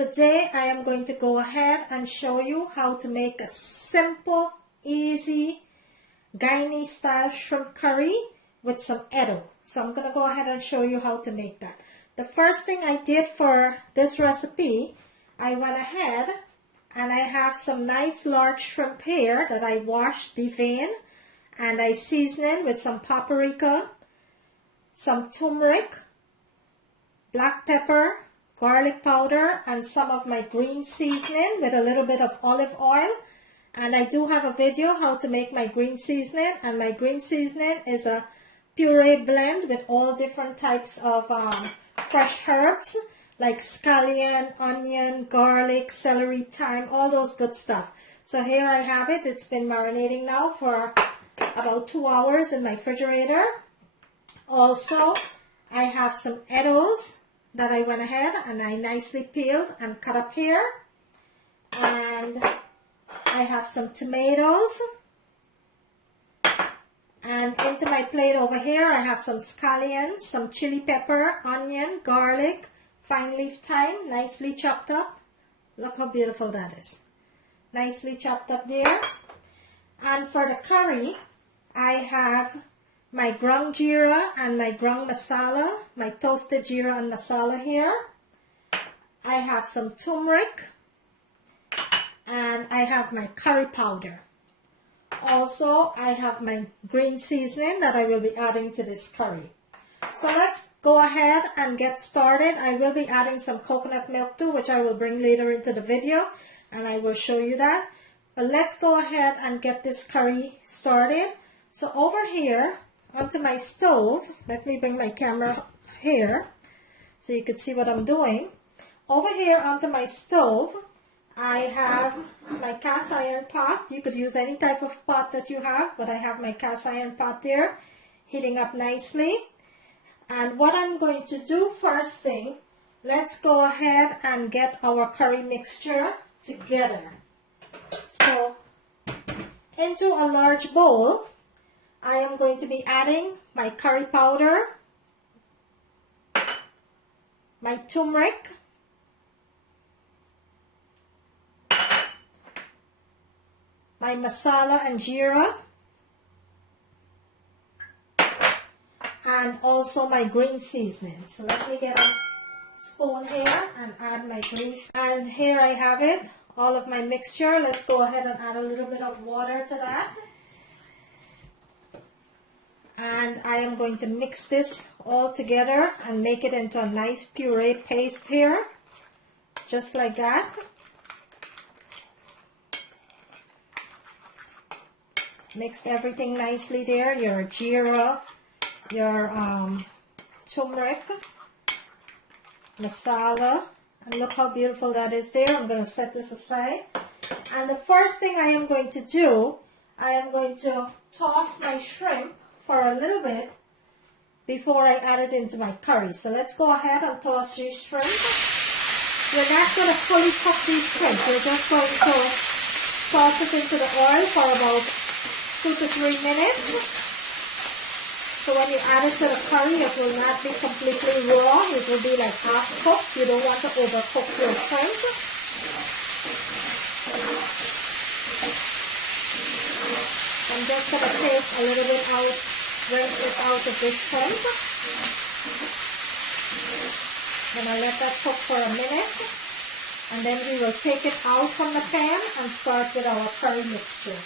Today I am going to go ahead and show you how to make a simple, easy Guyanese style shrimp curry with some eddo. So I'm going to go ahead and show you how to make that. The first thing I did for this recipe, I went ahead and I have some nice large shrimp here that I washed, deveined, and I seasoned with some paprika, some turmeric, black pepper, garlic powder, and some of my green seasoning with a little bit of olive oil. And I do have a video how to make my green seasoning, and my green seasoning is a puree blend with all different types of fresh herbs like scallion, onion, garlic, celery, thyme, all those good stuff. So here I have it. It's been marinating now for about 2 hours in my refrigerator. Also, I have some eddoes that I went ahead and I nicely peeled and cut up here. And I have some tomatoes. And into my plate over here, I have some scallions, some chili pepper, onion, garlic, fine leaf thyme, nicely chopped up. Look how beautiful that is. Nicely chopped up there. And for the curry, I have my ground jeera and my ground masala, my toasted jeera and masala here. I have some turmeric, and I have my curry powder. Also, I have my green seasoning that I will be adding to this curry. So let's go ahead and get started. I will be adding some coconut milk too, which I will bring later into the video, and I will show you that. But let's go ahead and get this curry started. So over here onto my stove, let me bring my camera here so you can see what I'm doing. Over here onto my stove, I have my cast iron pot. You could use any type of pot that you have, but I have my cast iron pot there heating up nicely. And what I'm going to do first thing, let's go ahead and get our curry mixture together. So into a large bowl, I am going to be adding my curry powder, my turmeric, my masala and jeera, and also my green seasoning. So let me get a spoon here and add my green. And here I have it, all of my mixture. Let's go ahead and add a little bit of water to that. And I am going to mix this all together and make it into a nice puree paste here, just like that. Mix everything nicely there, your jeera, your turmeric, masala, and look how beautiful that is there. I'm going to set this aside. And the first thing I am going to do, I am going to toss my shrimp for a little bit before I add it into my curry. So let's go ahead and toss these shrimp. We're not going to fully cook these shrimp. We're just going to toss it into the oil for about 2 to 3 minutes. So when you add it to the curry, it will not be completely raw. It will be like half cooked. You don't want to overcook your shrimp. I'm just going to take a little bit out, rinse it out of this shrimp. Then I'll let that cook for a minute. And then we will take it out from the pan and start with our curry mixture.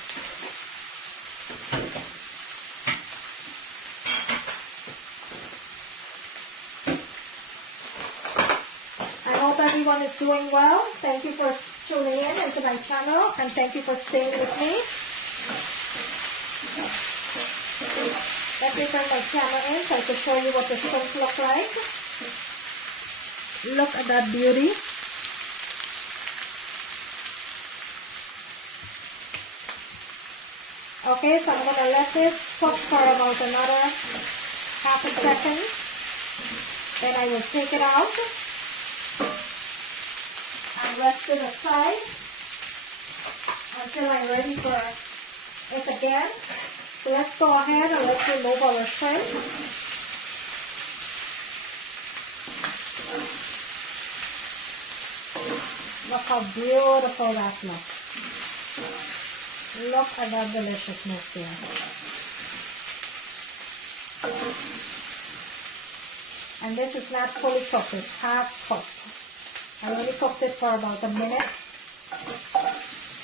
I hope everyone is doing well. Thank you for tuning in into my channel, and thank you for staying with me. Let me bring my camera in so I can show you what the shrimp look like. Look at that beauty. Okay, so I'm going to let this cook for about another half a second. Then I will take it out and rest it aside until I'm ready for it again. So let's go ahead and let's remove our shrimp. Look how beautiful that looks. Look at that deliciousness there. And this is not fully cooked, it's half cooked. I only cooked it for about a minute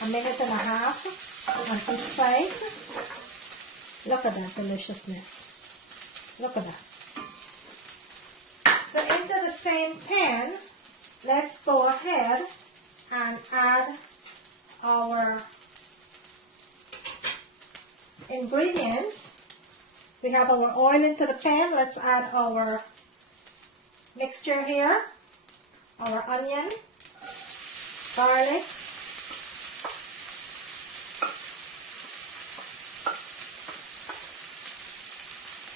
and a half on each side. Look at that deliciousness. Look at that. So into the same pan, let's go ahead and add our ingredients. We have our oil into the pan. Let's add our mixture here. Our onion, garlic,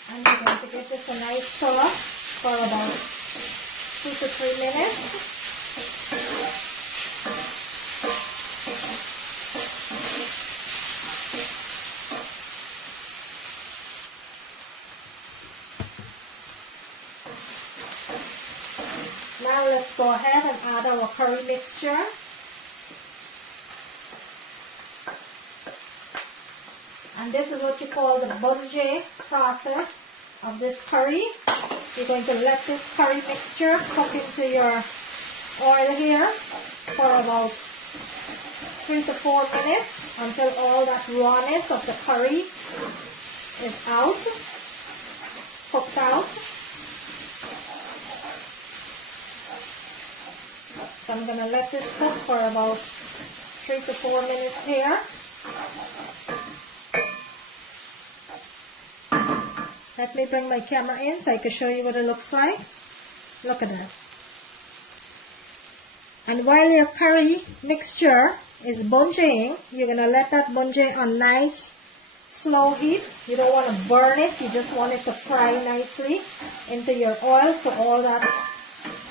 and we're going to give this a nice sauce for about 2 to 3 minutes. Now let's go ahead and add our curry mixture. And this is what you call the bunjay process of this curry. You're going to let this curry mixture cook into your oil here for about 3 to 4 minutes until all that rawness of the curry is out, cooked out. So I'm going to let this cook for about 3 to 4 minutes here. Let me bring my camera in so I can show you what it looks like. Look at that. And while your curry mixture is bunjaying, you're going to let that bunjay on nice slow heat. You don't want to burn it, you just want it to fry nicely into your oil so all that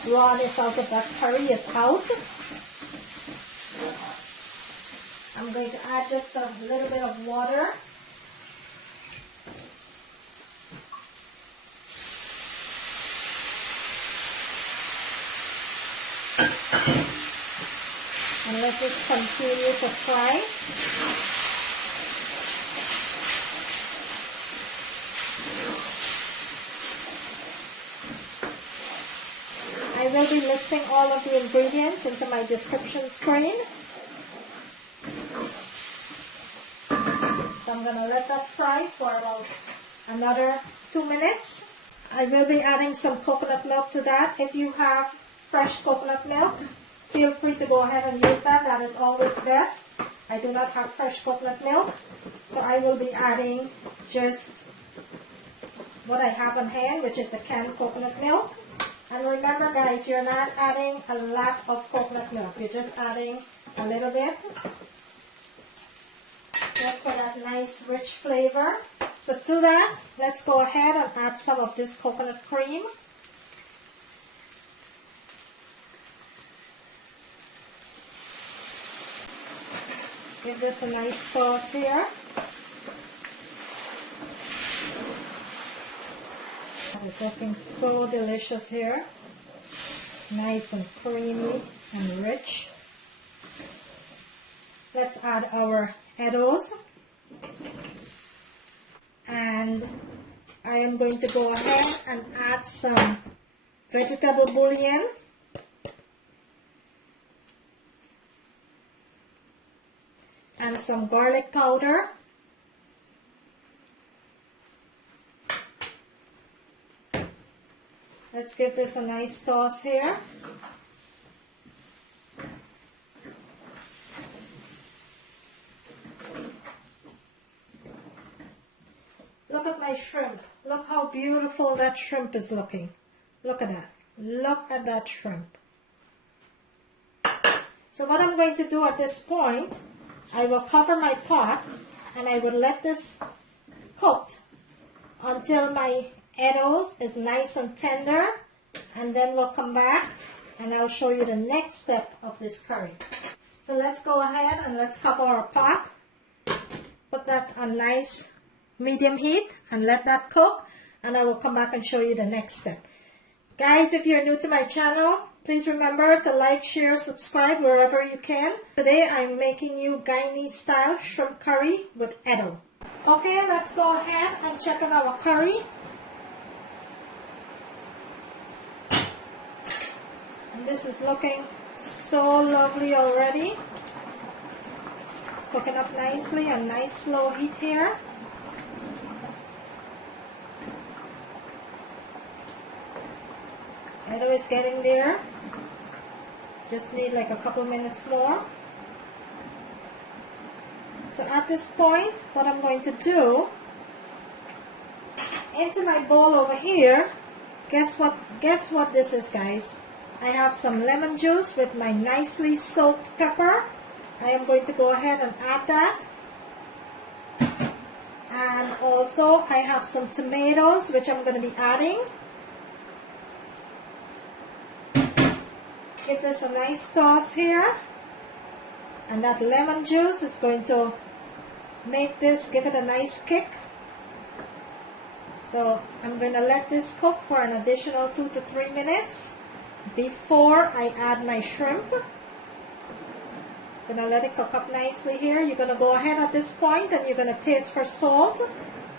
rawness out of that curry is out. I'm going to add just a little bit of water. And let it continue to fry. I will be listing all of the ingredients into my description screen. So I'm going to let that fry for about another 2 minutes. I will be adding some coconut milk to that. If you have fresh coconut milk, feel free to go ahead and use that. That is always best. I do not have fresh coconut milk, so I will be adding just what I have on hand, which is the canned coconut milk. And remember guys, you're not adding a lot of coconut milk. You're just adding a little bit. Just for that nice rich flavor. So to that, let's go ahead and add some of this coconut cream. Give this a nice sauce here. It's looking so delicious here. Nice and creamy and rich. Let's add our eddoes. And I am going to go ahead and add some vegetable bouillon. And some garlic powder. Let's give this a nice toss here. Look at my shrimp. Look how beautiful that shrimp is looking. Look at that. Look at that shrimp. So what I'm going to do at this point, I will cover my pot and I will let this cook until my eddoes is nice and tender, and then we'll come back and I'll show you the next step of this curry. So let's go ahead and let's cover our pot. Put that on nice medium heat and let that cook, and I will come back and show you the next step. Guys, if you're new to my channel, Please remember to like, share, subscribe wherever you can. Today I'm making you Guyanese style shrimp curry with Eddoes. Okay, let's go ahead and check on our curry. And this is looking so lovely already. It's cooking up nicely, a nice slow heat here. Eddoes is getting there. Just need like a couple minutes more. So at this point, what I'm going to do, into my bowl over here, guess what this is, guys? I have some lemon juice with my nicely soaked pepper. I am going to go ahead and add that. And also I have some tomatoes which I'm going to be adding. Give this a nice toss here. And that lemon juice is going to make this, give it a nice kick. So I'm going to let this cook for an additional 2 to 3 minutes before I add my shrimp. I'm going to let it cook up nicely here. You're going to go ahead at this point and you're going to taste for salt.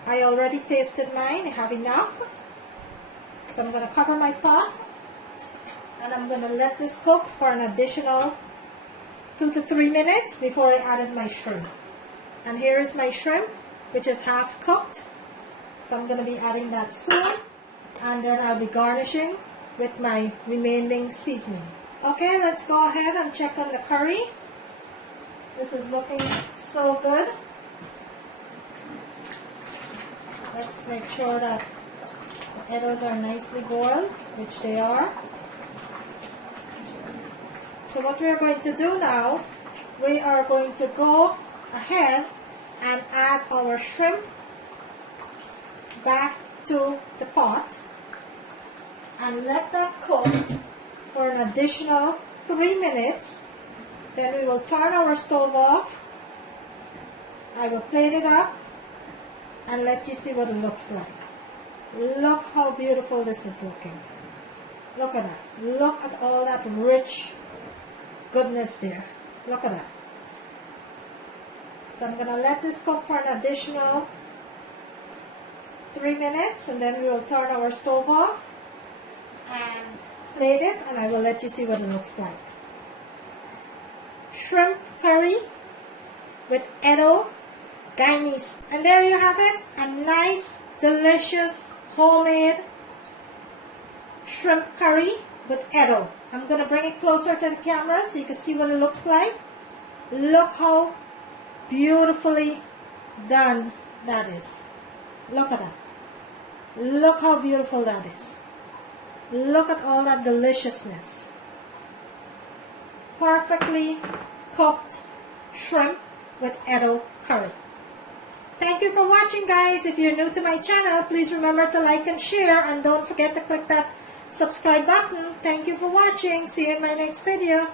I already tasted mine. I have enough. So I'm going to cover my pot. And I'm going to let this cook for an additional 2 to 3 minutes before I added my shrimp. And here is my shrimp, which is half cooked. So I'm going to be adding that soon. And then I'll be garnishing with my remaining seasoning. Okay, let's go ahead and check on the curry. This is looking so good. Let's make sure that the eddoes are nicely boiled, which they are. So what we are going to do now, we are going to go ahead and add our shrimp back to the pot and let that cook for an additional 3 minutes. Then we will turn our stove off. I will plate it up and let you see what it looks like. Look how beautiful this is looking. Look at that. Look at all that rich goodness there. Look at that. So I'm going to let this cook for an additional 3 minutes and then we will turn our stove off and plate it and I will let you see what it looks like. Shrimp curry with Eddoes Guyanese. And there you have it. A nice, delicious, homemade shrimp curry with Eddoes. I'm going to bring it closer to the camera so you can see what it looks like. Look how beautifully done that is. Look at that. Look how beautiful that is. Look at all that deliciousness. Perfectly cooked shrimp with Eddoes curry. Thank you for watching, guys. If you're new to my channel, please remember to like and share and don't forget to click that subscribe button. Thank you for watching. See you in my next video.